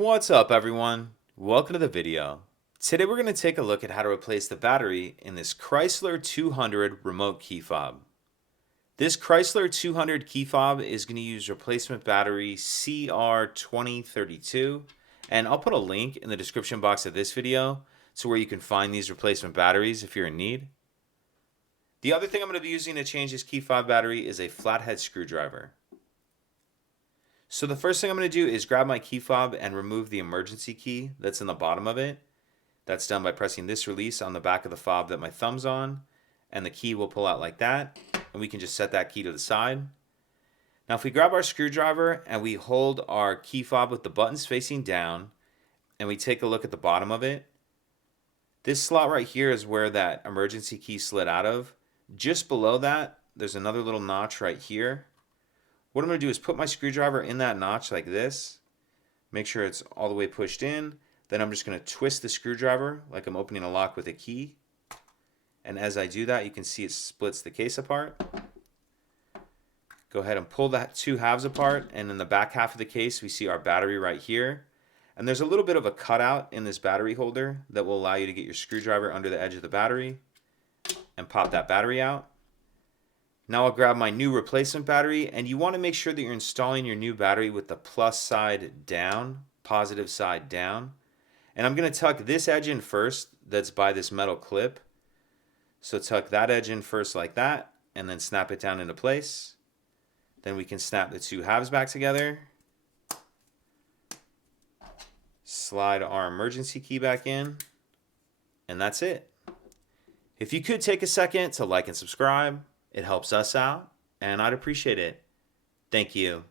What's up, everyone? Welcome to the video. Today we're going to take a look at how to replace the battery in this Chrysler 200 remote key fob. This Chrysler 200 key fob is going to use replacement battery CR2032, and I'll put a link in the description box of this video to where you can find these replacement batteries if you're in need. The other thing I'm going to be using to change this key fob battery is a flathead screwdriver. So the first thing I'm going to do is grab my key fob and remove the emergency key that's in the bottom of it. That's done by pressing this release on the back of the fob that my thumb's on, and the key will pull out like that, and we can just set that key to the side. Now if we grab our screwdriver and we hold our key fob with the buttons facing down, and we take a look at the bottom of it, this slot right here is where that emergency key slid out of. Just below that, there's another little notch right here. What I'm going to do is put my screwdriver in that notch like this. Make sure it's all the way pushed in. Then I'm just going to twist the screwdriver like I'm opening a lock with a key. And as I do that, you can see it splits the case apart. Go ahead and pull that two halves apart. And in the back half of the case, we see our battery right here. And there's a little bit of a cutout in this battery holder that will allow you to get your screwdriver under the edge of the battery and pop that battery out. Now I'll grab my new replacement battery, and you want to make sure that you're installing your new battery with the plus side down, positive side down. And I'm going to tuck this edge in first that's by this metal clip. So tuck that edge in first like that, and then snap it down into place. Then we can snap the two halves back together. Slide our emergency key back in, and that's it. If you could take a second to like and subscribe, it helps us out, and I'd appreciate it. Thank you.